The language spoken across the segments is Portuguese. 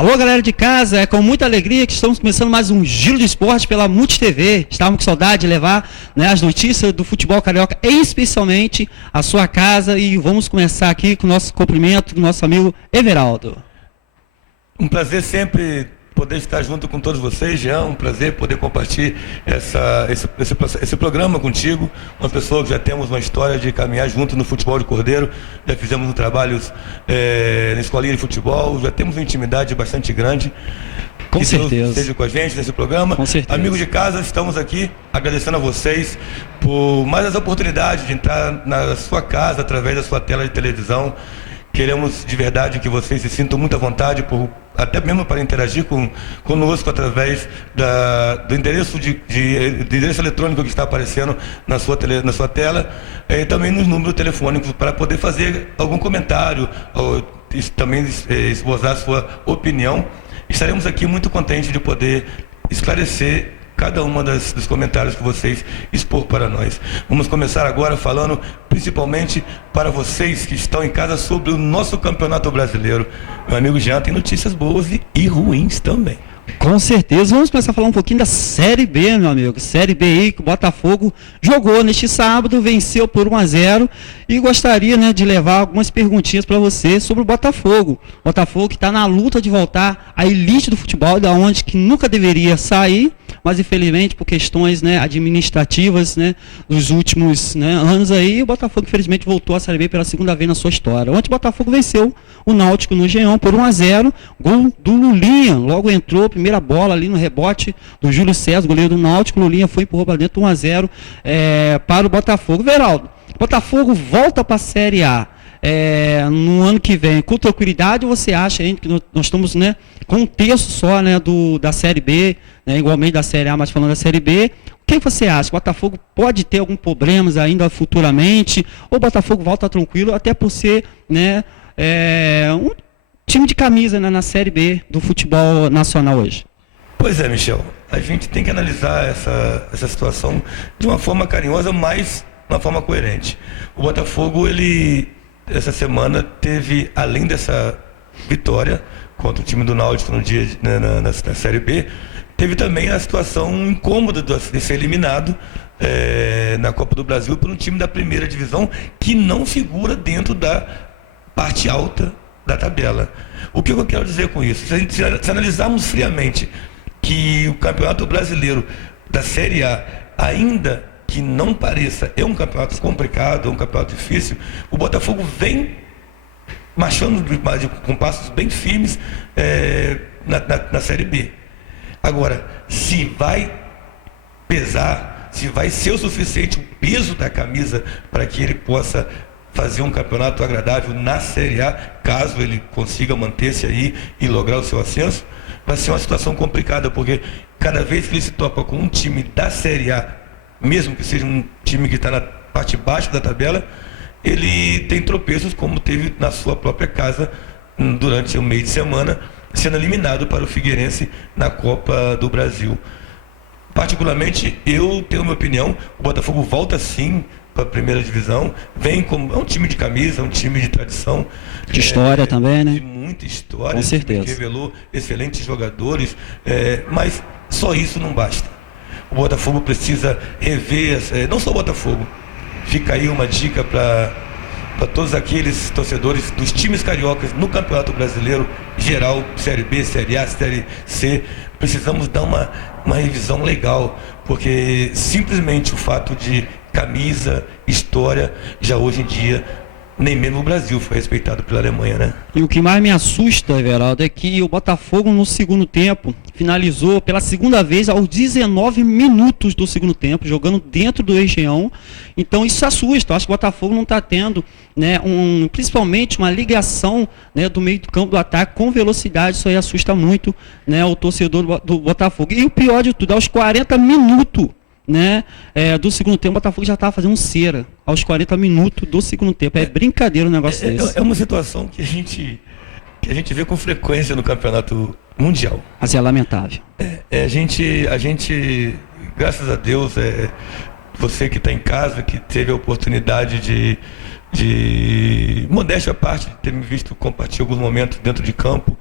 Alô, galera de casa, é com muita alegria que estamos começando mais um Giro de Esporte pela Multi TV. Estávamos com saudade de levar, né, as notícias do futebol carioca, especialmente a sua casa, e vamos começar aqui com o nosso cumprimento do nosso amigo Everaldo. Um prazer sempre poder estar junto com todos vocês, Jean, um prazer poder compartilhar esse programa contigo, uma pessoa que já temos uma história de caminhar junto no futebol de Cordeiro, já fizemos trabalhos na escolinha de futebol, já temos uma intimidade bastante grande. Com certeza. Seja com a gente nesse programa. Com certeza. Amigos de casa, estamos aqui agradecendo a vocês por mais essa oportunidade de entrar na sua casa através da sua tela de televisão. Queremos de verdade que vocês se sintam muito à vontade, até mesmo para interagir conosco através do endereço do endereço eletrônico que está aparecendo na sua tela, e também nos números telefônicos para poder fazer algum comentário, ou também esbozar a sua opinião. Estaremos aqui muito contentes de poder esclarecer cada uma dos comentários que vocês expor para nós. Vamos começar agora falando principalmente para vocês que estão em casa sobre o nosso Campeonato Brasileiro. Meu amigo Jean tem notícias boas e ruins também. Com certeza, vamos começar a falar um pouquinho da Série B, meu amigo. Série B aí que o Botafogo jogou neste sábado, venceu por 1-0 e gostaria, né, de levar algumas perguntinhas para você sobre o Botafogo. Botafogo que está na luta de voltar à elite do futebol, da onde que nunca deveria sair, mas infelizmente por questões, né, administrativas, né, dos últimos, né, anos aí, o Botafogo infelizmente voltou à Série B pela segunda vez na sua história. Ontem o Botafogo venceu o Náutico no Engenhão por 1-0, gol do Lulinha, logo entrou, primeira bola ali no rebote do Júlio César, goleiro do Náutico. Lulinha foi, empurrou para dentro, 1-0 para o Botafogo. Veraldo, Botafogo volta para a Série A no ano que vem com tranquilidade, ou você acha ainda que nós estamos, né, com um terço só, né, da Série B, né, igualmente da Série A, mas falando da Série B? O que você acha? O Botafogo pode ter alguns problemas ainda futuramente, ou o Botafogo volta tranquilo, até por ser, né, um time de camisa, né, na Série B do futebol nacional hoje? Pois é, Michel, a gente tem que analisar essa situação de uma forma carinhosa, mas de uma forma coerente. O Botafogo, essa semana teve, além dessa vitória contra o time do Náutico no dia na Série B, teve também a situação incômoda de ser eliminado na Copa do Brasil por um time da primeira divisão que não figura dentro da parte alta da tabela. O que eu quero dizer com isso? Se analisarmos friamente que o Campeonato Brasileiro da Série A, ainda que não pareça, é um campeonato complicado, é um campeonato difícil, o Botafogo vem marchando com passos bem firmes na Série B. Agora, se vai pesar, se vai ser o suficiente o peso da camisa para que ele possa fazer um campeonato agradável na Série A, caso ele consiga manter-se aí e lograr o seu ascenso, vai ser uma situação complicada, porque cada vez que ele se topa com um time da Série A, mesmo que seja um time que está na parte baixa da tabela, ele tem tropeços, como teve na sua própria casa durante o meio de semana, sendo eliminado para o Figueirense na Copa do Brasil. Particularmente, eu tenho minha opinião, o Botafogo volta sim para a primeira divisão, é um time de camisa, é um time de tradição. De história também, né? De muita história. Com certeza. Que revelou excelentes jogadores, mas só isso não basta. O Botafogo precisa rever, não só o Botafogo, fica aí uma dica para todos aqueles torcedores dos times cariocas no Campeonato Brasileiro geral, Série B, Série A, Série C. Precisamos dar uma revisão legal, porque simplesmente o fato de camisa, história, já hoje em dia, nem mesmo o Brasil foi respeitado pela Alemanha, né? E o que mais me assusta, Everaldo, é que o Botafogo no segundo tempo finalizou pela segunda vez aos 19 minutos do segundo tempo, jogando dentro do Engenhão. Então isso assusta. Eu acho que o Botafogo não está tendo, né, principalmente uma ligação, né, do meio do campo do ataque com velocidade. Isso aí assusta muito, né, o torcedor do Botafogo. E o pior de tudo, aos 40 minutos, né, do segundo tempo, o Botafogo já estava fazendo cera aos 40 minutos do segundo tempo. É brincadeira um negócio desse. É uma situação que a gente vê com frequência no campeonato mundial. Mas é lamentável. A gente, graças a Deus, você que está em casa, que teve a oportunidade de modéstia à parte, de ter me visto compartilhar alguns momentos dentro de campo,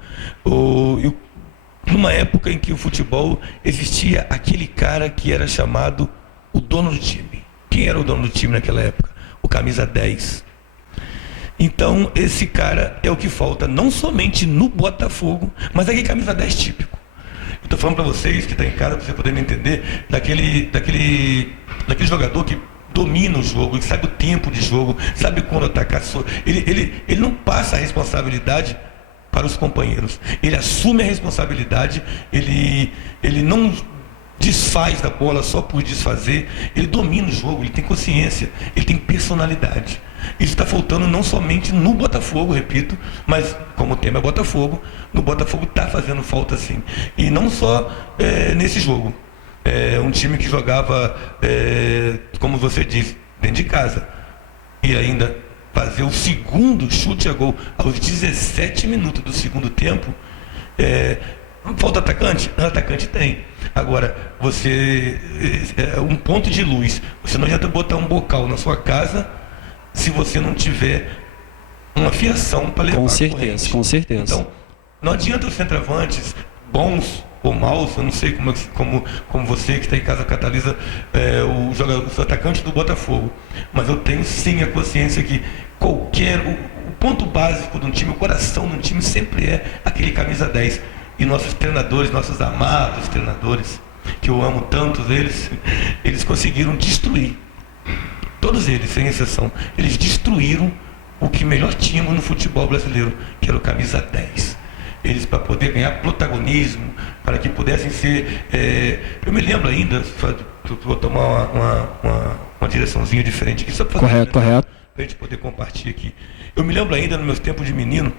numa época em que o futebol existia aquele cara que era chamado o dono do time. Quem era o dono do time naquela época? O camisa 10. Então, esse cara é o que falta, não somente no Botafogo, mas aquele camisa 10 típico. Estou falando para vocês que estão em casa, para vocês poderem entender, daquele jogador que domina o jogo, ele sabe o tempo de jogo, sabe quando atacar. Ele não passa a responsabilidade para os companheiros. Ele assume a responsabilidade, ele não desfaz da bola só por desfazer, ele domina o jogo, ele tem consciência, ele tem personalidade. Isso está faltando não somente no Botafogo, repito, mas como o tema é Botafogo, no Botafogo está fazendo falta sim. E não só nesse jogo. Um time que jogava, como você disse, dentro de casa. E ainda fazer o segundo chute a gol aos 17 minutos do segundo tempo. Falta atacante? Atacante tem. Agora, um ponto de luz. Você não adianta botar um bocal na sua casa se você não tiver uma fiação para levar. Com certeza, com certeza. Então, não adianta os centroavantes bons ou maus, eu não sei como você que está em casa catalisa os atacantes do Botafogo, mas eu tenho sim a consciência que o ponto básico de um time, o coração de um time sempre é aquele camisa 10. E nossos treinadores, nossos amados treinadores, que eu amo tantos eles conseguiram destruir. Todos eles, sem exceção, eles destruíram o que melhor tínhamos no futebol brasileiro, que era o camisa 10. Eles, para poder ganhar protagonismo, para que pudessem ser... eu me lembro ainda, vou tomar uma direçãozinha diferente aqui, só para correto. Para a gente poder compartilhar aqui. Eu me lembro ainda, nos meus tempos de menino,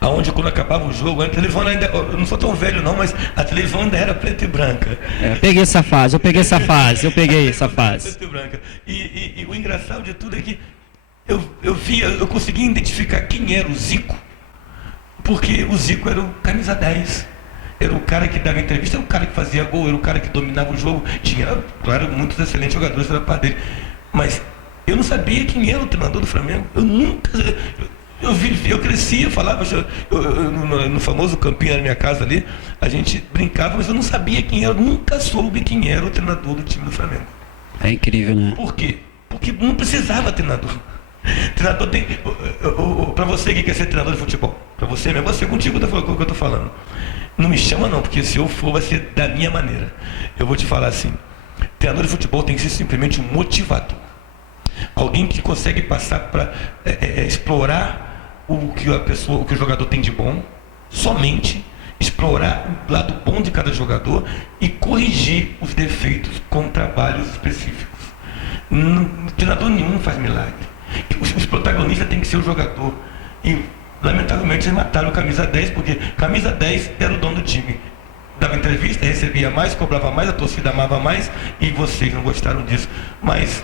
aonde quando acabava o jogo, a televisão ainda, eu não sou tão velho não, mas a televisão ainda era preta e branca. Eu peguei essa fase. Preta e branca. E o engraçado de tudo é que eu conseguia identificar quem era o Zico, porque o Zico era o camisa 10. Era o cara que dava entrevista, era o cara que fazia gol, era o cara que dominava o jogo. Tinha, claro, muitos excelentes jogadores da parte dele. Mas eu não sabia quem era o treinador do Flamengo. Eu nunca... Eu crescia, falava, no famoso campinho na minha casa ali, a gente brincava, mas eu não sabia quem era, eu nunca soube quem era o treinador do time do Flamengo. É incrível, né? Por quê? Porque não precisava treinador. Treinador tem... Para você que quer ser treinador de futebol, para você mesmo, você contigo que eu estou falando. Não me chama não, porque se eu for, vai ser da minha maneira. Eu vou te falar assim, treinador de futebol tem que ser simplesmente um motivador. Alguém que consegue passar para explorar o que o jogador tem de bom, somente explorar o lado bom de cada jogador e corrigir os defeitos com trabalhos específicos. Treinador nenhum faz milagre. Os protagonistas têm que ser o jogador. E, lamentavelmente, eles mataram o camisa 10, porque camisa 10 era o dono do time. Dava entrevista, recebia mais, cobrava mais, a torcida amava mais, e vocês não gostaram disso. Mas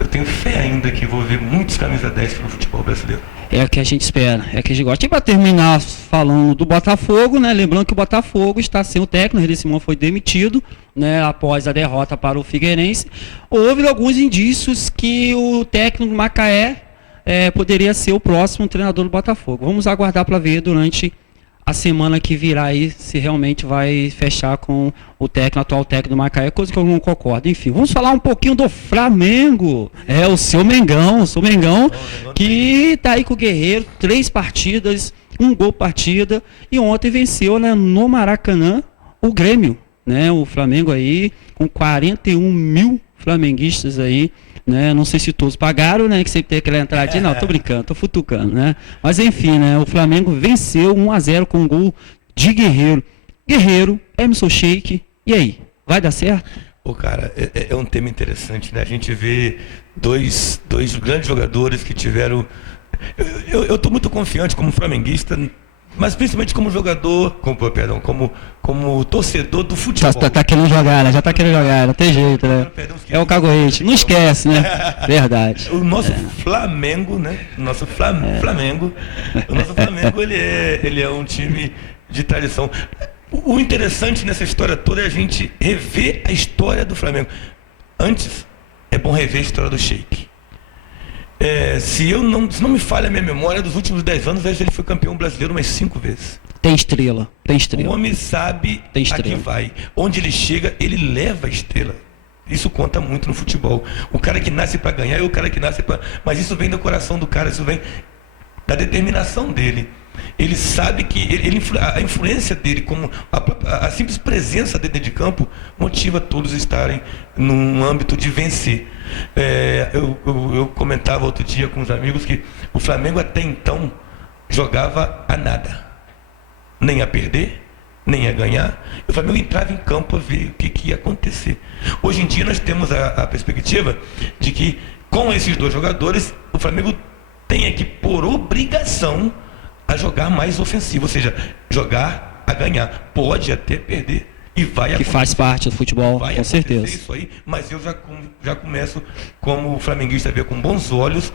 eu tenho fé ainda que vou ver muitos camisa 10 pelo futebol brasileiro. É o que a gente espera, é o que a gente gosta. E para terminar falando do Botafogo, né? Lembrando que o Botafogo está sem o técnico, o René Simão foi demitido, né? Após a derrota para o Figueirense. Houve alguns indícios que o técnico do Macaé poderia ser o próximo treinador do Botafogo. Vamos aguardar para ver durante a semana que virá aí se realmente vai fechar com o atual técnico do Macaé, coisa que eu não concordo. Enfim, vamos falar um pouquinho do Flamengo. O seu Mengão, que tá aí com o Guerreiro, 3 partidas, 1 gol partida, e ontem venceu, né, no Maracanã o Grêmio, né? O Flamengo aí com 41 mil flamenguistas aí, né? Não sei se todos pagaram, né? Que sempre tem aquela entradinha. Não, tô brincando, tô futucando, né? Mas enfim, né? O Flamengo venceu 1-0 com um gol de Guerreiro, Emerson Sheik. E aí, vai dar certo? Cara, é um tema interessante, né? A gente vê dois grandes jogadores que tiveram... Eu tô muito confiante como flamenguista, mas principalmente como jogador, como torcedor do futebol. Tá querendo jogar, né? Já tá querendo jogar, não tem jeito, né? É o cagoete, não esquece, né? Verdade. O nosso Flamengo, né? O nosso Flamengo, ele é um time de tradição. O interessante nessa história toda é a gente rever a história do Flamengo. Antes, é bom rever a história do Sheik. Se não me falha a minha memória, dos últimos 10 anos, ele foi campeão brasileiro umas 5 vezes. Tem estrela, tem O estrela. homem sabe Tem a que estrela. vai. Onde ele chega, ele leva a estrela. Isso conta muito no futebol. O cara que nasce para ganhar é o cara que nasce para... Mas isso vem do coração do cara, isso vem da determinação dele. Ele sabe que a influência dele, como a simples presença dele dentro de campo, motiva todos a estarem num âmbito de vencer. Eu comentava outro dia com os amigos que o Flamengo até então jogava a nada, nem a perder, nem a ganhar. O Flamengo entrava em campo a ver o que ia acontecer. Hoje em dia nós temos a perspectiva de que com esses dois jogadores o Flamengo tenha que, por obrigação, a jogar mais ofensivo, ou seja, jogar a ganhar. Pode até perder e vai Que acontecer. faz parte do futebol, Vai com acontecer certeza. isso aí, mas eu já começo, como flamenguista, a ver com bons olhos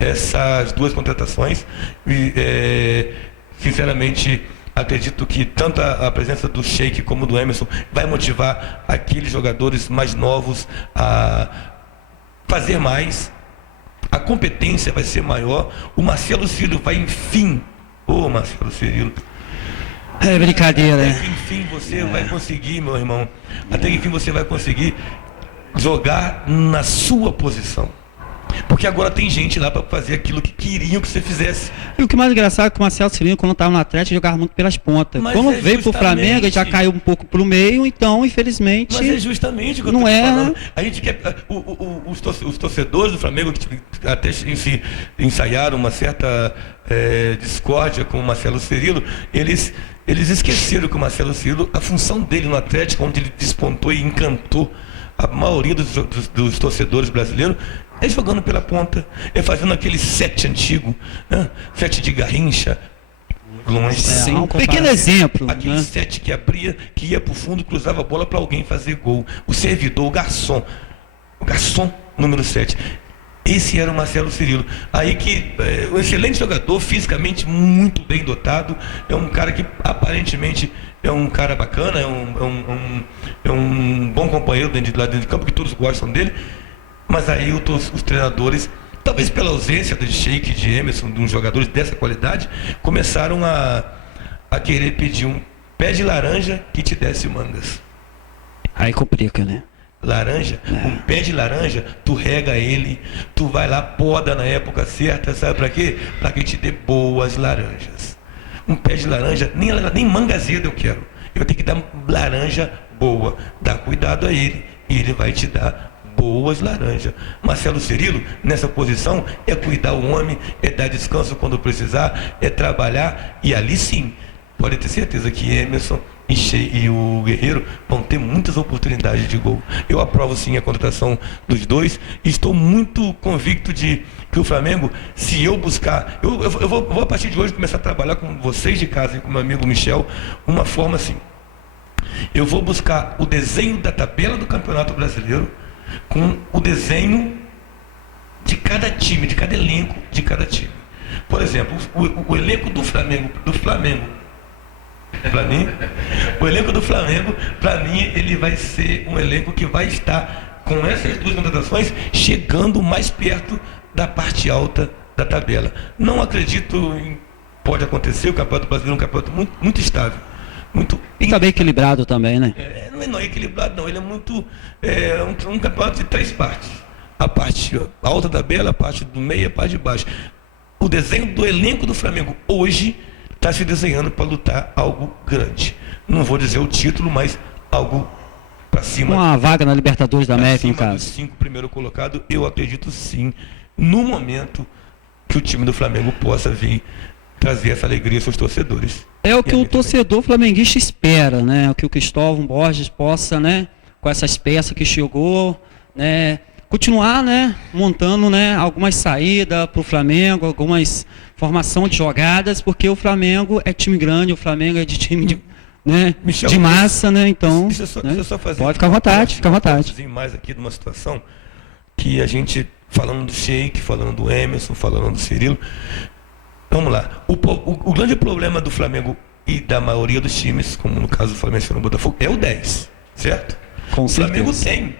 essas duas contratações. E, sinceramente, acredito que tanto a presença do Sheik como do Emerson vai motivar aqueles jogadores mais novos a fazer mais. A competência vai ser maior. O Marcelo Cirilo vai, enfim... Marcelo Cirilo... É brincadeira, Até né? que enfim você vai conseguir, meu irmão. Até que enfim você vai conseguir jogar na sua posição. Porque agora tem gente lá para fazer aquilo que queriam que você fizesse. E o que mais engraçado é que o Marcelo Cirino, quando estava no Atlético, jogava muito pelas pontas. Mas Quando é veio pro justamente- Flamengo, ele já caiu um pouco pro meio, então, infelizmente... Mas é justamente o que eu Não tô te é, falando. né? A gente quer. Os torcedores do Flamengo, que até ensaiaram uma certa discórdia com o Marcelo Cirilo, eles esqueceram que o Marcelo Cirilo, a função dele no Atlético, onde ele despontou e encantou a maioria dos torcedores brasileiros, é jogando pela ponta, é fazendo aquele sete antigo, né? Sete de Garrincha, longe. Sim, um Sem pequeno exemplo, Aquele né? sete que abria, que ia para o fundo e cruzava a bola para alguém fazer gol. O servidor, o garçom número 7. Esse era o Marcelo Cirilo. Aí que um excelente jogador, fisicamente muito bem dotado, é um cara que aparentemente é um cara bacana, é um bom companheiro lá dentro de campo, que todos gostam dele. Mas aí os treinadores, talvez pela ausência de Sheik, de Emerson, de uns jogadores dessa qualidade, começaram a querer pedir um pé de laranja que te desse mangas. Aí complica, né? Laranja, um pé de laranja, tu rega ele, tu vai lá, poda na época certa, sabe pra quê? Pra que te dê boas laranjas. Um pé de laranja, nem manga azeda eu quero. Eu tenho que dar laranja boa. Dá cuidado a ele e ele vai te dar boas laranjas. Marcelo Cirilo, nessa posição, é cuidar o homem, é dar descanso quando precisar, é trabalhar, e ali sim, pode ter certeza que Emerson e o Guerreiro vão ter muitas oportunidades de gol. Eu aprovo sim a contratação dos dois e estou muito convicto de que o Flamengo, se eu buscar, eu vou a partir de hoje começar a trabalhar com vocês de casa e com meu amigo Michel, uma forma assim. Eu vou buscar o desenho da tabela do Campeonato Brasileiro com o desenho de cada time, de cada elenco de cada time. Por exemplo, o elenco do Flamengo, para mim, o elenco do Flamengo, para mim, ele vai ser um elenco que vai estar, com essas duas contratações, chegando mais perto da parte alta da tabela. Não acredito em... Pode acontecer, o Campeonato Brasileiro é um campeonato muito, muito estável. E tá bem equilibrado também, né? Não é equilibrado, não. Ele é muito... um campeonato de 3 partes. A parte alta da tabela, a parte do meio e a parte de baixo. O desenho do elenco do Flamengo hoje está se desenhando para lutar algo grande. Não vou dizer o título, mas algo para cima. Uma vaga na Libertadores da América, em Acima dos caso. 5 primeiros colocados, eu acredito sim, no momento que o time do Flamengo possa vir trazer essa alegria aos seus torcedores. É o que o torcedor flamenguista espera, né? O que o Cristóvão Borges possa, né? Com essas peças que chegou, né? Continuar, né? Montando, né? Algumas saídas para o Flamengo, algumas formação de jogadas, porque o Flamengo é time grande, o Flamengo é de time de, né? Michel, de massa, né? Então, deixa eu só fazer, pode ficar à vontade, fica à vontade. Mais aqui de uma situação que a gente, falando do Sheik, falando do Emerson, falando do Cirilo, vamos lá. O grande problema do Flamengo e da maioria dos times, como no caso do Flamengo e do Botafogo, é o 10, certo? Com o Flamengo certeza. tem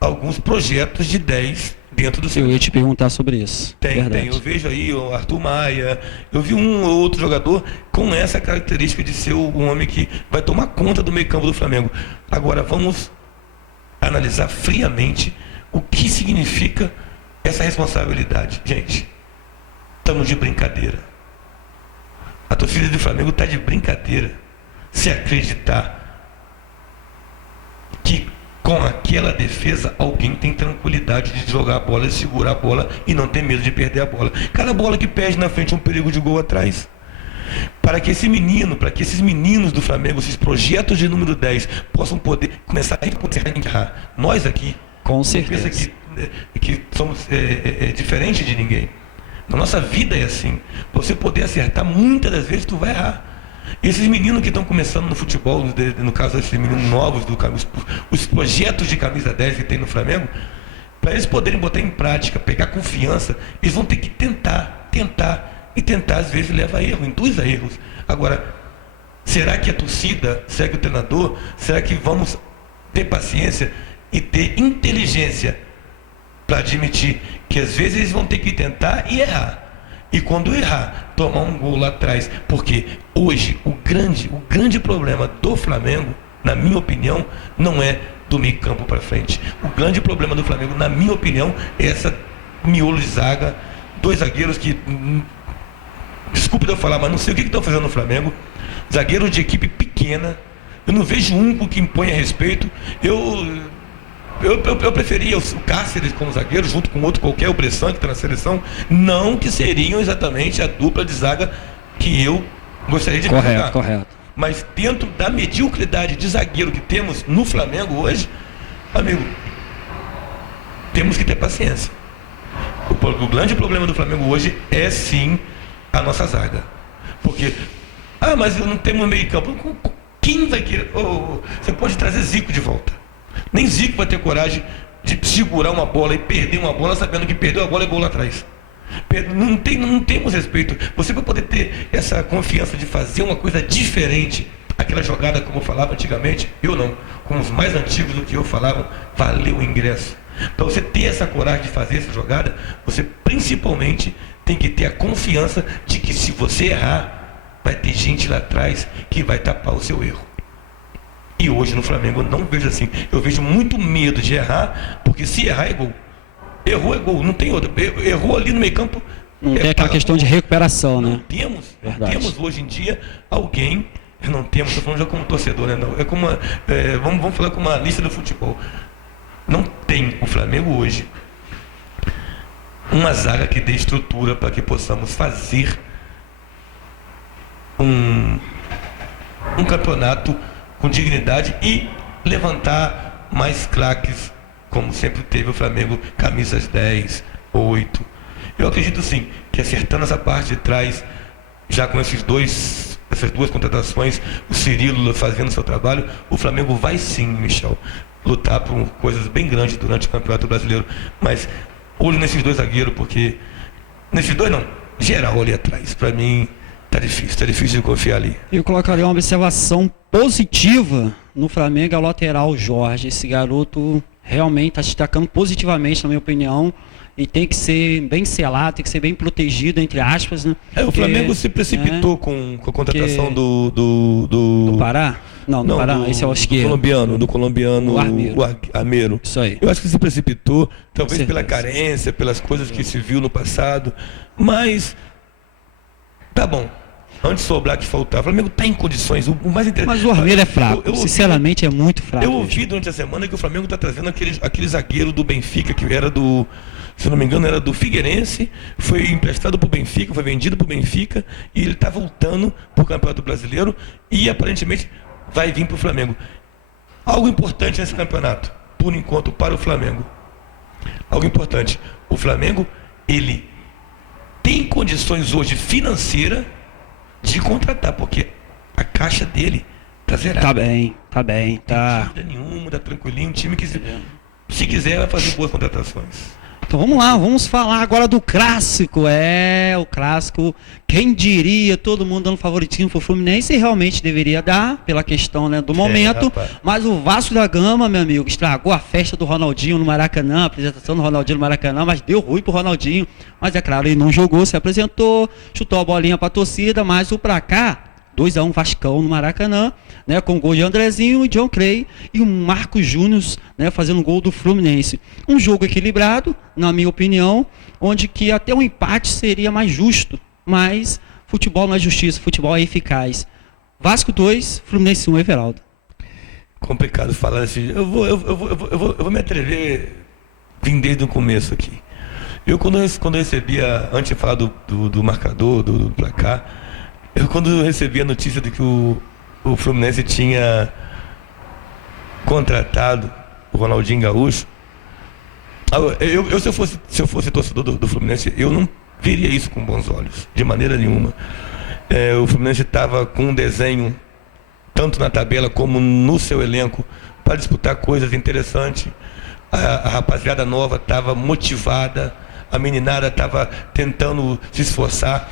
alguns projetos de 10 dentro do Eu ia te perguntar sobre isso. Tem. Eu vejo aí o Arthur Maia, eu vi um ou outro jogador com essa característica de ser um homem que vai tomar conta do meio campo do Flamengo. Agora, vamos analisar friamente o que significa essa responsabilidade. Gente, estamos de brincadeira. A torcida do Flamengo está de brincadeira. Se acreditar que com aquela defesa alguém tem tranquilidade de jogar a bola, de segurar a bola e não ter medo de perder a bola. Cada bola que perde na frente é um perigo de gol atrás. Para que esses meninos do Flamengo, esses projetos de número 10 possam poder começar a enterrar. Nós aqui, com certeza, que somos diferente de ninguém. Na nossa vida é assim. Você poder acertar, muitas das vezes tu vai errar. E esses meninos que estão começando no futebol, no caso esses meninos novos, os projetos de camisa 10 que tem no Flamengo, para eles poderem botar em prática, pegar confiança, eles vão ter que tentar, às vezes leva a erro, induz a erros. Agora, será que a torcida, será que o treinador, será que vamos ter paciência e ter inteligência para admitir que às vezes eles vão ter que tentar e errar? E quando errar, tomar um gol lá atrás. Porque hoje o grande problema do Flamengo, na minha opinião, não é do meio campo para frente. O grande problema do Flamengo, na minha opinião, é essa miolo de zaga, dois zagueiros que, desculpe de eu falar, mas não sei o que estão fazendo no Flamengo. Zagueiros de equipe pequena. Eu não vejo um que impõe a respeito. Eu preferia o Cáceres como zagueiro, junto com outro qualquer, o Bressan, que está na seleção, não que seriam exatamente a dupla de zaga que eu gostaria de jogar. Correto. Mas dentro da mediocridade de zagueiro que temos no Flamengo hoje, amigo, temos que ter paciência. O grande problema do Flamengo hoje é sim a nossa zaga. Porque, mas eu não tenho meio campo. Quem vai querer? Você pode trazer Zico de volta. Nem Zico vai ter coragem de segurar uma bola e perder uma bola sabendo que perdeu a bola e gol lá atrás. Não temos respeito. Você vai poder ter essa confiança de fazer uma coisa diferente. Aquela jogada, como eu falava antigamente, eu não, como os mais antigos do que eu falavam, valeu o ingresso. Para você ter essa coragem de fazer essa jogada, você principalmente tem que ter a confiança de que se você errar, vai ter gente lá atrás que vai tapar o seu erro. E hoje no Flamengo eu não vejo assim. Eu vejo muito medo de errar, porque se errar é gol. Errou é gol, não tem outra. Errou ali no meio campo. Não tem aquela questão de recuperação, né? Não temos hoje em dia alguém. Não temos, estou falando já como torcedor, né? Não, é como vamos falar como uma lista do futebol. Não tem o Flamengo hoje uma zaga que dê estrutura para que possamos fazer um campeonato com dignidade e levantar mais craques, como sempre teve o Flamengo, camisas 10, 8. Eu acredito sim, que acertando essa parte de trás, já com essas duas contratações, o Cirilo fazendo seu trabalho, o Flamengo vai sim, Michel, lutar por coisas bem grandes durante o Campeonato Brasileiro. Mas olho nesses dois zagueiros, porque nesses dois não, geral ali atrás, para mim tá difícil de confiar ali. Eu colocaria uma observação positiva no Flamengo, ao lateral Jorge. Esse garoto realmente está se destacando positivamente, na minha opinião, e tem que ser bem selado, tem que ser bem protegido, entre aspas, né? O Flamengo se precipitou com a contratação do Pará? Não, do Pará, esse é o esquerdo. Do colombiano, o Armeiro. Isso aí. Eu acho que se precipitou, talvez pela carência, pelas coisas que se viu no passado, mas tá bom. Antes de sobrar que faltar. O Flamengo está em condições. O mais interessante. Mas o Armeiro é fraco. Sinceramente, é muito fraco. Eu ouvi durante a semana que o Flamengo está trazendo aquele zagueiro do Benfica, que era do, se não me engano, era do Figueirense, foi emprestado para o Benfica, foi vendido para o Benfica, e ele está voltando para o Campeonato Brasileiro e aparentemente vai vir para o Flamengo. Algo importante nesse campeonato, por enquanto, para o Flamengo. Algo importante. O Flamengo, ele tem condições hoje financeiras de contratar, porque a caixa dele tá zerada. Tá bem. Não tem dívida nenhuma, tá tranquilinho. Um time que, se quiser, vai fazer boas contratações. Então vamos lá, vamos falar agora do clássico. O clássico, quem diria, todo mundo dando favoritismo pro Fluminense, e realmente deveria dar, pela questão, né, do momento. Mas o Vasco da Gama, meu amigo, estragou a festa do Ronaldinho no Maracanã, a apresentação do Ronaldinho no Maracanã, mas deu ruim pro Ronaldinho. Mas é claro, ele não jogou, se apresentou, chutou a bolinha pra torcida, mas o pra cá, 2-1 Vascão no Maracanã, né, com gol de Andrezinho e John Clay e o Marcos Júnior, né, fazendo gol do Fluminense. Um jogo equilibrado, na minha opinião, onde que até um empate seria mais justo, mas futebol não é justiça, futebol é eficaz. Vasco 2, Fluminense 1, Everaldo. Complicado falar assim. Eu vou me atrever vim desde o começo aqui. Quando eu recebia, antes de falar do marcador, do placar, quando eu recebi a notícia de que o Fluminense tinha contratado o Ronaldinho Gaúcho, se eu fosse torcedor do Fluminense, eu não veria isso com bons olhos, de maneira nenhuma. O Fluminense estava com um desenho, tanto na tabela como no seu elenco, para disputar coisas interessantes. A rapaziada nova estava motivada, a meninada estava tentando se esforçar.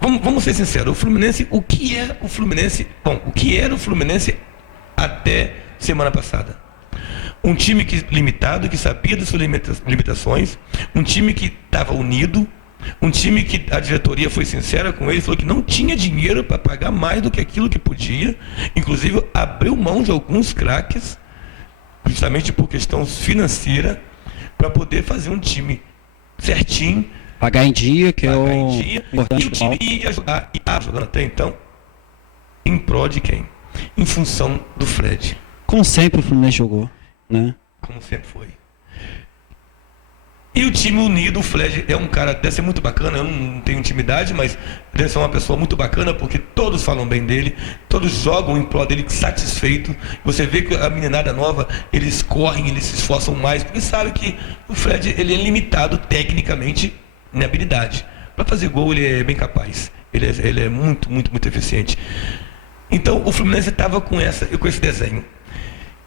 Vamos ser sinceros, o Fluminense, o que era o Fluminense até semana passada? Um time limitado, que sabia das suas limitações, um time que estava unido, um time que a diretoria foi sincera com ele, falou que não tinha dinheiro para pagar mais do que aquilo que podia, inclusive abriu mão de alguns craques, justamente por questão financeira, para poder fazer um time certinho, pagar em dia, que é o importante. E o time ia jogar, e estava jogando até então, em prol de quem? Em função do Fred. Como sempre o Fluminense jogou, né? Como sempre foi. E o time unido, o Fred é um cara, deve ser muito bacana, eu não tenho intimidade, mas deve ser uma pessoa muito bacana, porque todos falam bem dele, todos jogam em prol dele satisfeito. Você vê que a meninada nova, eles correm, eles se esforçam mais, porque sabe que o Fred, ele é limitado tecnicamente em habilidade. Para fazer gol, ele é bem capaz. Ele é muito, muito, muito eficiente. Então, o Fluminense estava com esse desenho.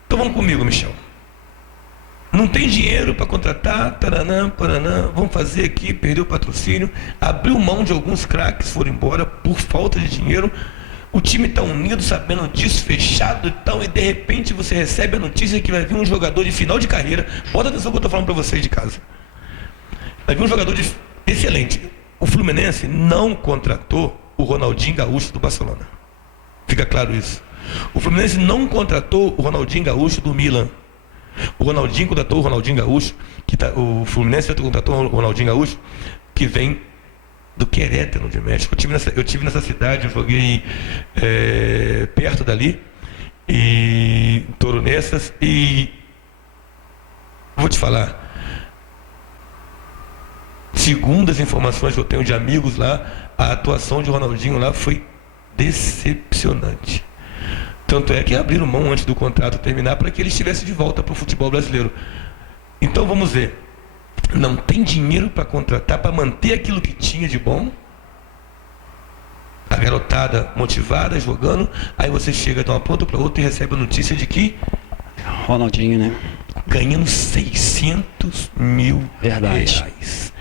Então, vamos comigo, Michel. Não tem dinheiro para contratar, taranã, vamos fazer aqui, perdeu o patrocínio, abriu mão de alguns craques, foram embora por falta de dinheiro. O time está unido, sabendo disso, fechado e tal, e de repente você recebe a notícia que vai vir um jogador de final de carreira. Bota atenção que eu estou falando para vocês de casa. Vai vir um jogador excelente. O Fluminense não contratou o Ronaldinho Gaúcho do Barcelona. Fica claro isso. O Fluminense não contratou o Ronaldinho Gaúcho do Milan. O Ronaldinho contratou o Ronaldinho Gaúcho, o Fluminense contratou o Ronaldinho Gaúcho, que vem do Querétaro de México. Eu tive nessa cidade, eu joguei perto dali, e Toronessas, e vou te falar, segundo as informações que eu tenho de amigos lá, a atuação de Ronaldinho lá foi decepcionante. Tanto é que abriram mão antes do contrato terminar para que ele estivesse de volta para o futebol brasileiro. Então vamos ver. Não tem dinheiro para contratar, para manter aquilo que tinha de bom. A garotada motivada, jogando. Aí você chega de uma ponta para outra e recebe a notícia de que Ronaldinho, né? Ganhando 600 mil reais.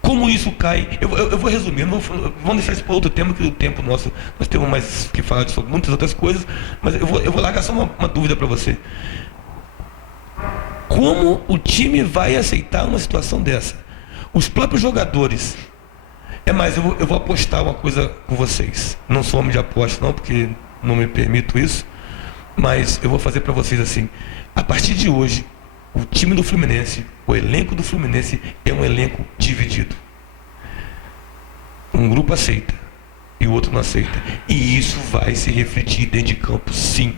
Como isso cai? Eu vou resumir, vamos deixar isso para outro tema, que o tempo nosso, nós temos mais que falar sobre muitas outras coisas, mas eu vou largar só uma dúvida para você. Como o time vai aceitar uma situação dessa? Os próprios jogadores. Eu vou apostar uma coisa com vocês. Não sou homem de aposta não, porque não me permito isso, mas eu vou fazer para vocês assim. A partir de hoje, o time do Fluminense, o elenco do Fluminense é um elenco dividido. Um grupo aceita e o outro não aceita. E isso vai se refletir dentro de campo, sim.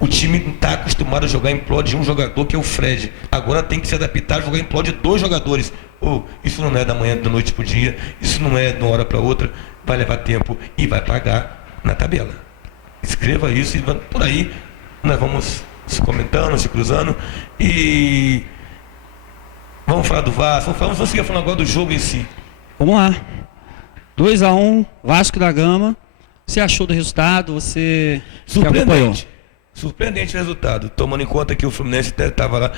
O time está acostumado a jogar em prol de um jogador, que é o Fred. Agora tem que se adaptar a jogar em prol de 2 jogadores. Isso não é da manhã, da noite para o dia. Isso não é de uma hora para outra. Vai levar tempo e vai pagar na tabela. Escreva isso e por aí nós vamos se comentando, se cruzando, e vamos falar do Vasco, vamos seguir falando agora do jogo em si. Vamos lá. 2-1, Vasco da Gama. Você achou do resultado? Você acompanhou? Surpreendente o resultado, tomando em conta que o Fluminense estava lá.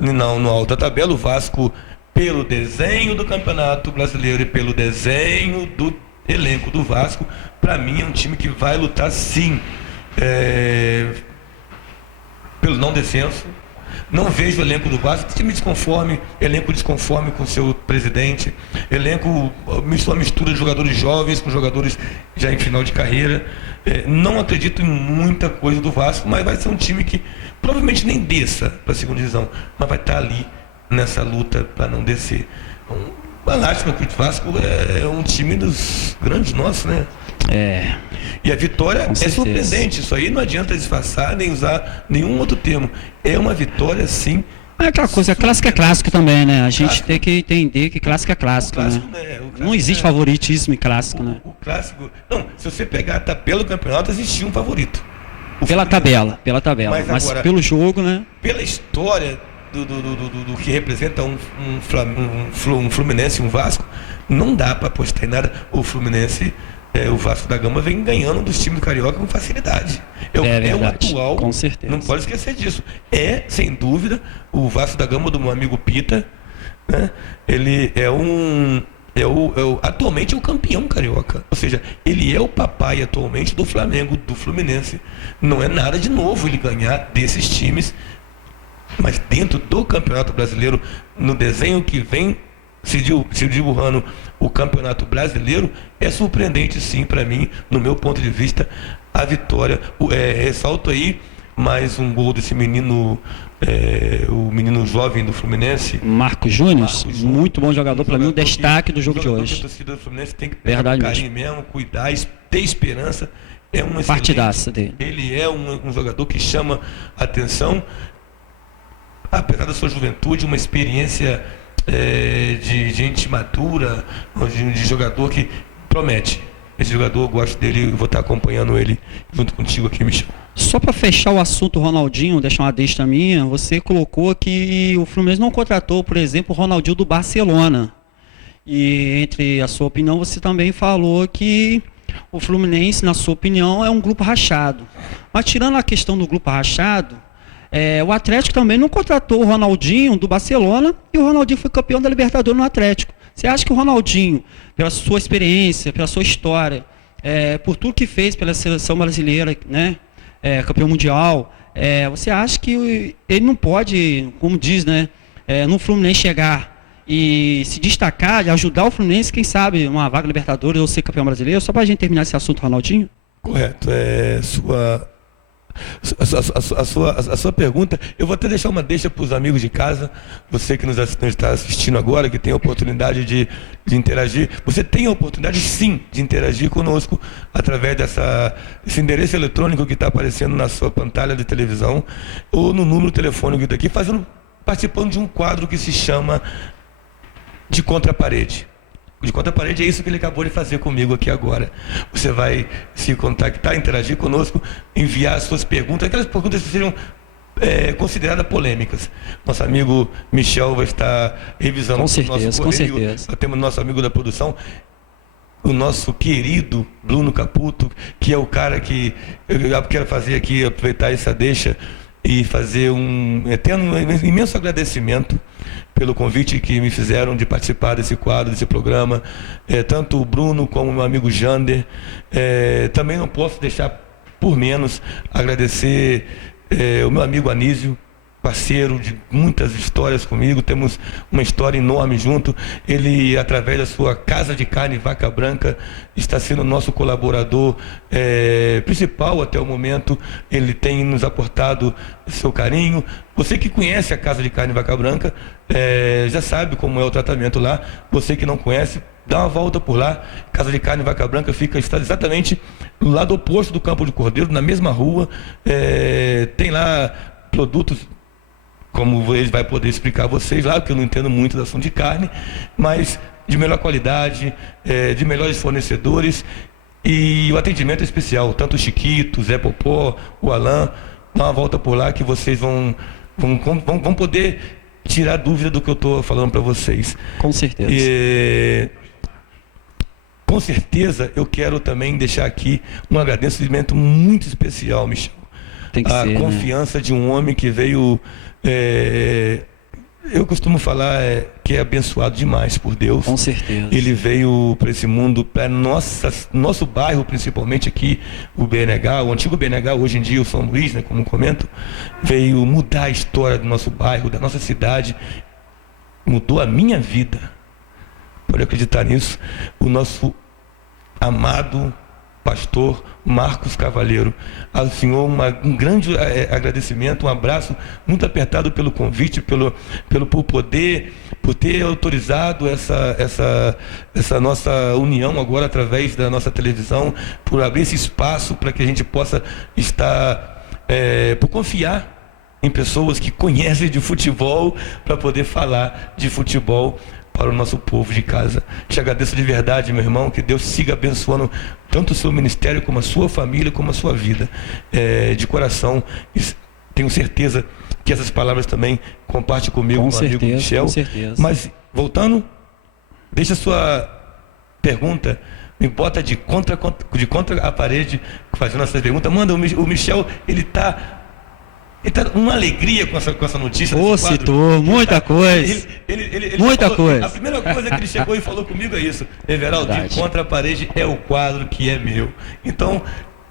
não no alto da tabela. O Vasco, pelo desenho do Campeonato Brasileiro e pelo desenho do elenco do Vasco, para mim é um time que vai lutar sim pelo não descenso. Não vejo o elenco do Vasco, time desconforme, elenco desconforme com seu presidente, elenco, uma mistura de jogadores jovens com jogadores já em final de carreira. Não acredito em muita coisa do Vasco, mas vai ser um time que provavelmente nem desça para a segunda divisão, mas vai estar ali nessa luta para não descer. Uma lástima que o Vasco é um time dos grandes nossos, né? E a vitória é surpreendente. Isso aí não adianta disfarçar nem usar nenhum outro termo. É uma vitória, sim. É aquela coisa, clássico é clássico também, né? A gente tem que entender que clássico é clássico, né? Não existe favoritismo em clássico, né? O clássico... Não, se você pegar a tabela do campeonato, existia um favorito. Pela tabela. Mas agora, pelo jogo, né? Pela história do que representa um Fluminense e um Vasco, não dá para apostar em nada. O Fluminense... o Vasco da Gama vem ganhando dos times do Carioca com facilidade. É o atual, com certeza. Não pode esquecer disso. Sem dúvida, o Vasco da Gama do meu amigo Pita, né? Ele atualmente é o campeão carioca. Ou seja, ele é o papai atualmente do Flamengo, do Fluminense. Não é nada de novo ele ganhar desses times, mas dentro do Campeonato Brasileiro, no desenho que vem se divulgando o Campeonato Brasileiro, é surpreendente sim para mim, no meu ponto de vista, a vitória. Ressalto aí mais um gol desse menino, o menino jovem do Fluminense, Marcos Júnior, muito bom jogador, para mim o destaque do jogo de hoje. A torcida do Fluminense tem que ter carinho mesmo, cuidar, ter esperança. É uma partidaça dele. Ele é um jogador que chama atenção, apesar da sua juventude, uma experiência de gente madura, de jogador que promete. Esse jogador, eu gosto dele, vou estar acompanhando ele junto contigo aqui, Michel. Só para fechar o assunto Ronaldinho, deixar uma deixa minha, você colocou que o Fluminense não contratou, por exemplo, o Ronaldinho do Barcelona. E entre a sua opinião, você também falou que o Fluminense, na sua opinião, é um grupo rachado. Mas tirando a questão do grupo rachado, o Atlético também não contratou o Ronaldinho do Barcelona e o Ronaldinho foi campeão da Libertadores no Atlético. Você acha que o Ronaldinho, pela sua experiência, pela sua história, por tudo que fez pela seleção brasileira, né, campeão mundial, você acha que ele não pode, como diz, né, no Fluminense chegar e se destacar, e ajudar o Fluminense, quem sabe, uma vaga Libertadores ou ser campeão brasileiro? Só para a gente terminar esse assunto, Ronaldinho. Correto. A sua pergunta, eu vou até deixar uma deixa para os amigos de casa, você que nos está assistindo agora, que tem a oportunidade de interagir. Você tem a oportunidade sim de interagir conosco através desse endereço eletrônico que está aparecendo na sua pantalha de televisão ou no número telefônico que está aqui, participando de um quadro que se chama De Contra a Parede. De Contra a Parede é isso que ele acabou de fazer comigo aqui agora. Você vai se contactar, interagir conosco, enviar suas perguntas, aquelas perguntas que sejam consideradas polêmicas. Nosso amigo Michel vai estar revisando o nosso correio. Com certeza. Temos nosso amigo da produção, o nosso querido Bruno Caputo, que é o cara que eu quero fazer aqui, aproveitar essa deixa e fazer um imenso agradecimento pelo convite que me fizeram de participar desse quadro, desse programa, tanto o Bruno como o meu amigo Jander. Também não posso deixar por menos agradecer o meu amigo Anísio, parceiro de muitas histórias comigo, temos uma história enorme junto. Ele, através da sua Casa de Carne Vaca Branca, está sendo nosso colaborador principal até o momento. Ele tem nos aportado seu carinho. Você que conhece a Casa de Carne Vaca Branca já sabe como é o tratamento lá. Você que não conhece, dá uma volta por lá. Casa de Carne Vaca Branca está exatamente do lado oposto do Campo de Cordeiro, na mesma rua. Tem lá produtos, como ele vai poder explicar a vocês lá, porque eu não entendo muito do assunto de carne, mas de melhor qualidade, de melhores fornecedores, e o atendimento é especial, tanto o Chiquito, o Zé Popó, o Alain. Dá uma volta por lá que vocês vão poder tirar dúvida do que eu estou falando para vocês. Com certeza. Com certeza eu quero também deixar aqui um agradecimento muito especial, Michel. Tem que ser, confiança, né, de um homem que veio Eu costumo falar que é abençoado demais por Deus. Com certeza. Ele veio para esse mundo, para nosso bairro, principalmente aqui, o BNH, o antigo BNH, hoje em dia o São Luís, né, como comento, veio mudar a história do nosso bairro, da nossa cidade, mudou a minha vida. Pode acreditar nisso. O nosso amado pastor Marcos Cavalheiro, ao senhor um grande agradecimento, um abraço muito apertado pelo convite, por ter autorizado essa nossa união agora através da nossa televisão, por abrir esse espaço para que a gente possa estar, por confiar em pessoas que conhecem de futebol para poder falar de futebol para o nosso povo de casa. Te agradeço de verdade, meu irmão, que Deus siga abençoando tanto o seu ministério, como a sua família, como a sua vida. De coração, tenho certeza que essas palavras também comparte comigo, com meu amigo Michel. Com certeza. Mas, voltando, deixa a sua pergunta, me bota de contra a parede, fazendo essas perguntas. Manda, o Michel, ele está uma alegria com essa notícia. Citou muita coisa. Muita coisa. A primeira coisa que ele chegou e falou comigo é isso: Everaldo, de contra a parede é o quadro que é meu. Então,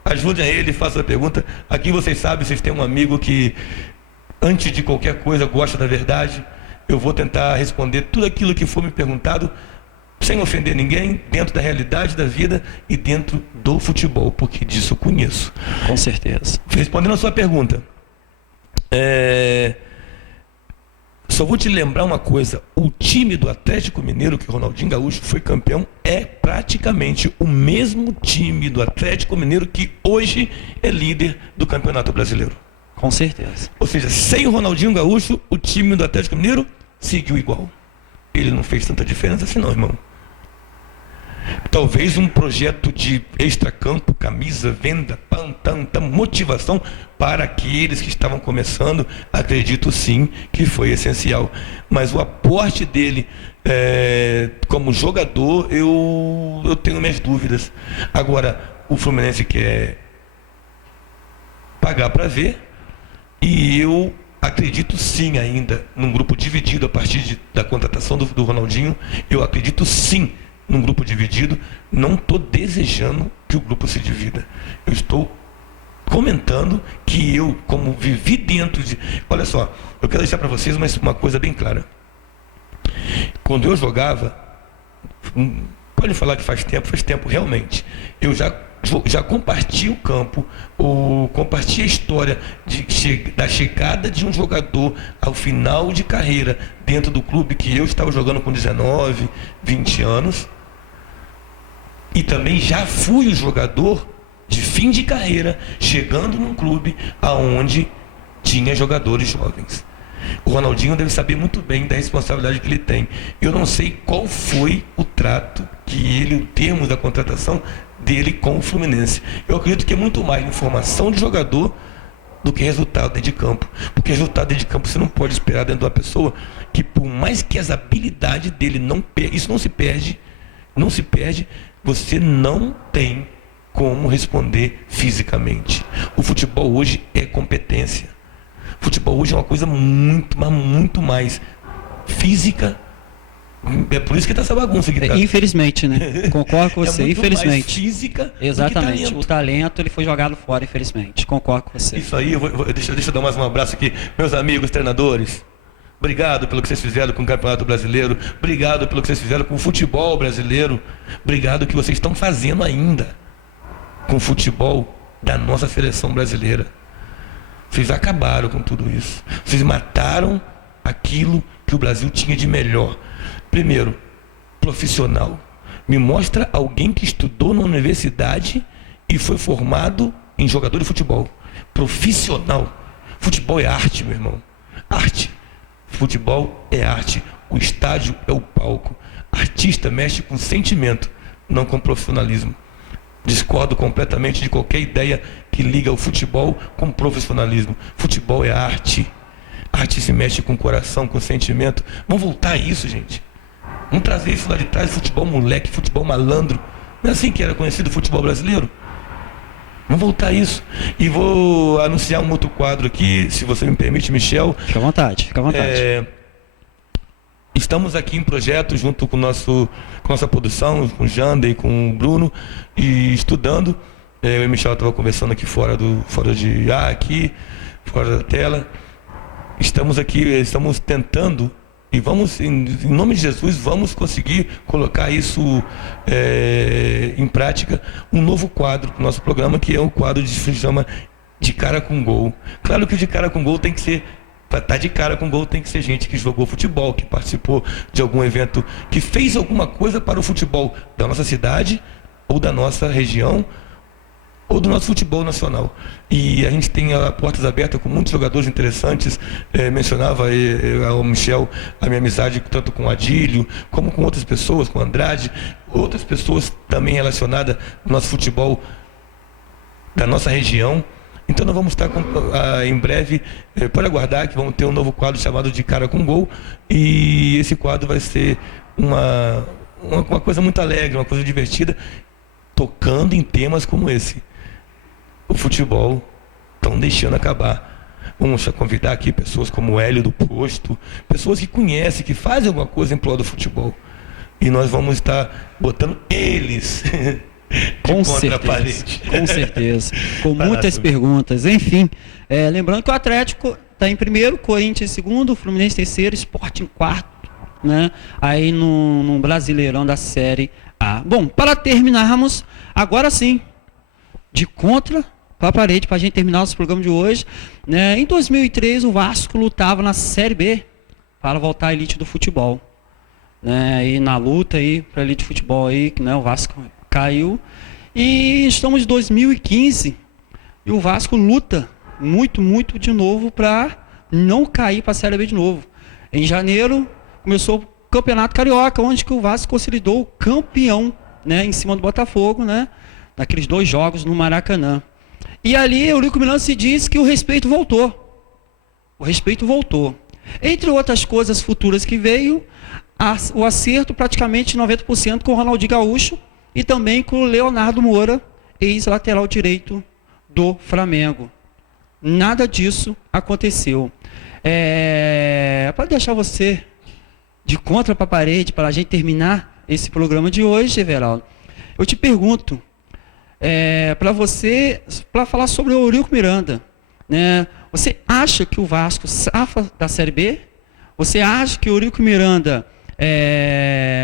ajude a ele, faça a pergunta. Aqui vocês sabem, vocês têm um amigo que, antes de qualquer coisa, gosta da verdade. Eu vou tentar responder tudo aquilo que for me perguntado, sem ofender ninguém, dentro da realidade da vida e dentro do futebol, porque disso eu conheço. Com certeza. Respondendo a sua pergunta, só vou te lembrar uma coisa: o time do Atlético Mineiro, que o Ronaldinho Gaúcho foi campeão, é praticamente o mesmo time do Atlético Mineiro que hoje é líder do Campeonato Brasileiro. Com certeza. Ou seja, sem o Ronaldinho Gaúcho, o time do Atlético Mineiro seguiu igual. Ele não fez tanta diferença assim não, irmão. Talvez um projeto de extracampo, camisa, venda, motivação para aqueles que estavam começando, acredito sim que foi essencial. Mas o aporte dele como jogador, eu tenho minhas dúvidas. Agora, o Fluminense quer pagar para ver, e eu acredito sim ainda num grupo dividido a partir da contratação do Ronaldinho. Eu acredito sim num grupo dividido. Não estou desejando que o grupo se divida. Eu estou comentando que eu, como vivi dentro de... Olha só, eu quero deixar para vocês uma coisa bem clara. Quando eu jogava, pode falar que faz tempo realmente, eu já compartilho o campo, ou compartilho a história da chegada de um jogador ao final de carreira dentro do clube que eu estava jogando com 19, 20 anos. E também já fui o jogador de fim de carreira, chegando num clube aonde tinha jogadores jovens. O Ronaldinho deve saber muito bem da responsabilidade que ele tem. Eu não sei qual foi o trato que ele, o termo da contratação dele com o Fluminense. Eu acredito que é muito mais informação de jogador do que resultado dentro de campo. Porque resultado dentro de campo você não pode esperar dentro de uma pessoa que, por mais que as habilidades dele isso não se perde, você não tem como responder fisicamente. O futebol hoje é competência. O futebol hoje é uma coisa muito mais física. É por isso que está essa bagunça aqui. Infelizmente, né? Concordo com você, muito infelizmente. Mais física. Exatamente. Do que talento. O talento ele foi jogado fora, infelizmente. Concordo com você. Isso aí, deixa eu dar mais um abraço aqui. Meus amigos treinadores, obrigado pelo que vocês fizeram com o Campeonato Brasileiro. Obrigado pelo que vocês fizeram com o futebol brasileiro. Obrigado que vocês estão fazendo ainda com o futebol da nossa seleção brasileira. Vocês acabaram com tudo isso. Vocês mataram aquilo que o Brasil tinha de melhor. Primeiro, profissional. Me mostra alguém que estudou na universidade e foi formado em jogador de futebol. Profissional. Futebol é arte, meu irmão. Arte. Futebol é arte. O estádio é o palco. Artista mexe com sentimento, não com profissionalismo. Discordo completamente de qualquer ideia que liga o futebol com profissionalismo. Futebol é arte. Arte se mexe com o coração, com o sentimento. Vamos voltar a isso, gente. Vamos trazer isso lá de trás. Futebol moleque, futebol malandro. Não é assim que era conhecido o futebol brasileiro? Vamos voltar a isso. E vou anunciar um outro quadro aqui, se você me permite, Michel. Fica à vontade, fica à vontade. Estamos aqui em projeto junto com nossa produção, com o Jander e com o Bruno, e estudando. Eu e o Michel estava conversando aqui fora de ar, aqui, fora da tela. Estamos aqui, estamos tentando, e vamos, em nome de Jesus, vamos conseguir colocar isso em prática, um novo quadro para o nosso programa, que é um quadro que se chama De Cara com Gol. Claro que o De Cara com Gol tem que ser, para estar de cara com gol, tem que ser gente que jogou futebol, que participou de algum evento, que fez alguma coisa para o futebol da nossa cidade, ou da nossa região, ou do nosso futebol nacional. E a gente tem portas abertas com muitos jogadores interessantes. Mencionava ao Michel a minha amizade tanto com o Adílio, como com outras pessoas, com o Andrade, outras pessoas também relacionadas ao nosso futebol da nossa região. Então nós vamos estar em breve, pode aguardar que vamos ter um novo quadro chamado De Cara com Gol, e esse quadro vai ser uma coisa muito alegre, uma coisa divertida, tocando em temas como esse. O futebol estão deixando acabar. Vamos convidar aqui pessoas como o Hélio do Posto, pessoas que conhecem, que fazem alguma coisa em prol do futebol. E nós vamos estar botando eles com certeza, com certeza. Com muitas perguntas. Enfim, lembrando que o Atlético está em primeiro, Corinthians em segundo, Fluminense em terceiro, Sport em quarto, né? Aí no Brasileirão da Série A. Bom, para terminarmos, agora sim, de contra para a parede, para a gente terminar nosso programa de hoje, né? Em 2003, o Vasco lutava na Série B para voltar à elite do futebol, né? E na luta aí para a elite do futebol aí, né? O Vasco caiu, e estamos em 2015 e o Vasco luta muito de novo para não cair para a Série B de novo. Em janeiro começou o Campeonato Carioca, onde que o Vasco consolidou o campeão, né, em cima do Botafogo, né, naqueles 2 jogos no Maracanã. E ali o Eurico Miranda se diz que o respeito voltou. O respeito voltou. Entre outras coisas futuras que veio, o acerto praticamente 90% com o Ronaldinho Gaúcho, e também com o Leonardo Moura, ex-lateral direito do Flamengo. Nada disso aconteceu. Para deixar você de contra para a parede, para a gente terminar esse programa de hoje, Everaldo, eu te pergunto, para falar sobre o Eurico Miranda, né? Você acha que o Vasco safa da Série B? Você acha que o Eurico Miranda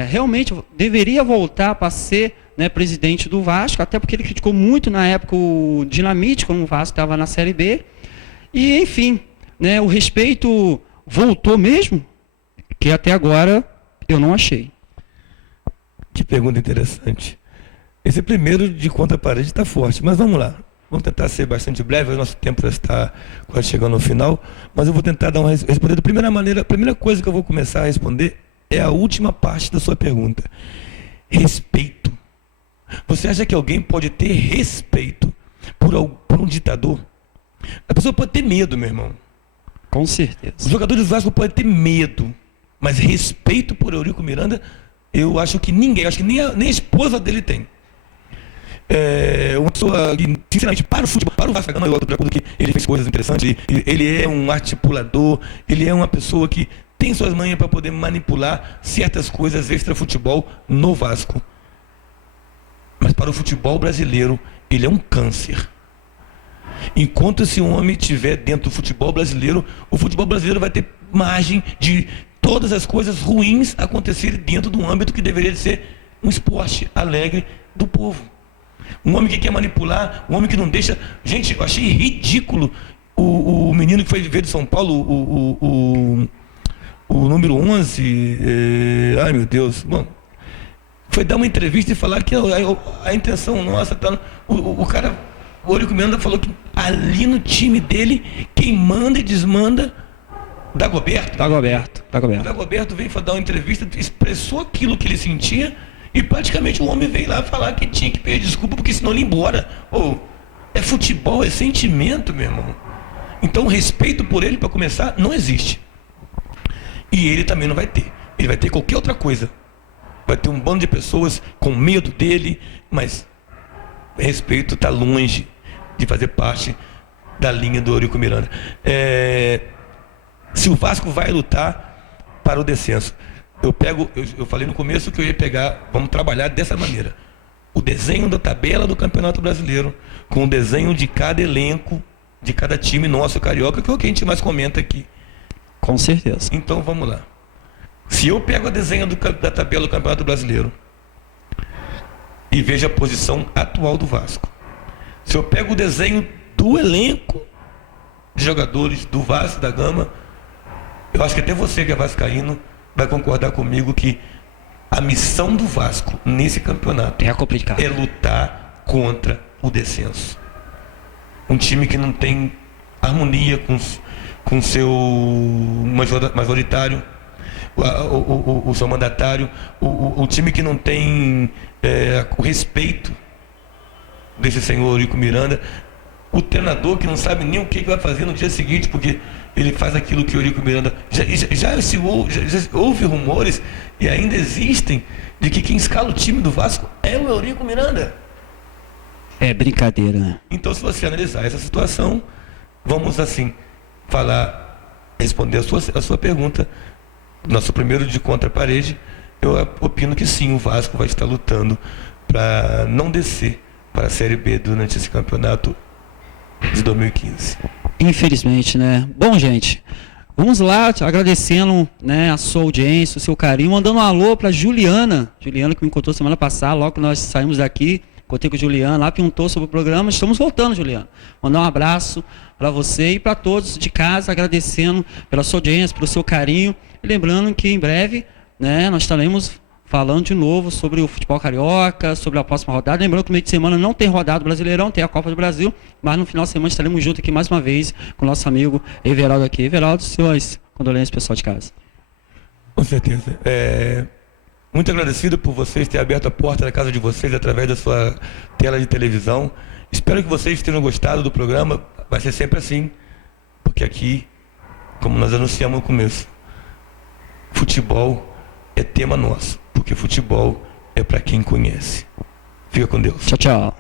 realmente deveria voltar para ser, né, presidente do Vasco, até porque ele criticou muito na época o Dinamite, quando o Vasco estava na Série B. E, enfim, né, o respeito voltou mesmo? Que até agora eu não achei. Que pergunta interessante. Esse primeiro de contra a parede está forte, mas vamos lá. Vamos tentar ser bastante breve, o nosso tempo já está quase chegando ao final, mas eu vou tentar responder da primeira maneira. A primeira coisa que eu vou começar a responder é a última parte da sua pergunta. Respeito. Você acha que alguém pode ter respeito por um ditador? A pessoa pode ter medo, meu irmão. Com certeza. Os jogadores do Vasco podem ter medo, mas respeito por Eurico Miranda, eu acho que ninguém, acho que nem a esposa dele tem. Uma pessoa que, sinceramente, para o futebol, para o Vasco, eu estou de acordo que ele fez coisas interessantes, ele é um articulador, ele é uma pessoa que tem suas manhas para poder manipular certas coisas extra-futebol no Vasco. Mas para o futebol brasileiro, ele é um câncer. Enquanto esse homem estiver dentro do futebol brasileiro, o futebol brasileiro vai ter margem de todas as coisas ruins acontecerem dentro de um âmbito que deveria ser um esporte alegre do povo. Um homem que quer manipular, um homem que não deixa... Gente, eu achei ridículo o menino que foi viver de São Paulo, o número 11, ai meu Deus, bom... Foi dar uma entrevista e falar que a intenção nossa tá... O cara, o Eurico Miranda falou que ali no time dele, quem manda e desmanda, Dagoberto. Dagoberto veio dar uma entrevista, expressou aquilo que ele sentia, e praticamente o homem veio lá falar que tinha que pedir desculpa, porque senão ele ia embora. É futebol, é sentimento, meu irmão. Então respeito por ele, para começar, não existe. E ele também não vai ter. Ele vai ter qualquer outra coisa. Vai ter um bando de pessoas com medo dele, mas respeito está longe de fazer parte da linha do Eurico Miranda. Se o Vasco vai lutar para o descenso, eu falei no começo que eu ia pegar, vamos trabalhar dessa maneira. O desenho da tabela do Campeonato Brasileiro, com o desenho de cada elenco, de cada time nosso carioca, que é o que a gente mais comenta aqui. Com certeza. Então vamos lá. Se eu pego o desenho da tabela do Campeonato Brasileiro e vejo a posição atual do Vasco, se eu pego o desenho do elenco de jogadores do Vasco da Gama, eu acho que até você que é vascaíno vai concordar comigo que a missão do Vasco nesse campeonato é complicado. É lutar contra o descenso. Um time que não tem harmonia com seu majoritário, o seu mandatário, o time que não tem o respeito desse senhor Eurico Miranda, o treinador que não sabe nem o que vai fazer no dia seguinte, porque ele faz aquilo que o Eurico Miranda... Já houve rumores, e ainda existem, de que quem escala o time do Vasco é o Eurico Miranda. É brincadeira, né? Então, se você analisar essa situação, vamos assim, responder a sua pergunta, nosso primeiro de contra a parede, eu opino que sim, o Vasco vai estar lutando para não descer para a Série B durante esse campeonato de 2015. Infelizmente, né? Bom, gente, vamos lá, agradecendo, né, a sua audiência, o seu carinho, mandando um alô para Juliana que me encontrou semana passada, logo que nós saímos daqui, contei com a Juliana, lá perguntou sobre o programa, estamos voltando, Juliana. Mandar um abraço para você e para todos de casa, agradecendo pela sua audiência, pelo seu carinho, e lembrando que em breve, né, nós estaremos falando de novo sobre o futebol carioca, sobre a próxima rodada. Lembrando que no meio de semana não tem rodada do Brasileirão, tem a Copa do Brasil, mas no final de semana estaremos juntos aqui mais uma vez com o nosso amigo Everaldo aqui. Everaldo, suas condolências, pessoal de casa. Com certeza. Muito agradecido por vocês terem aberto a porta da casa de vocês através da sua tela de televisão. Espero que vocês tenham gostado do programa. Vai ser sempre assim, porque aqui, como nós anunciamos no começo, futebol é tema nosso, porque futebol é para quem conhece. Fica com Deus. Tchau, tchau.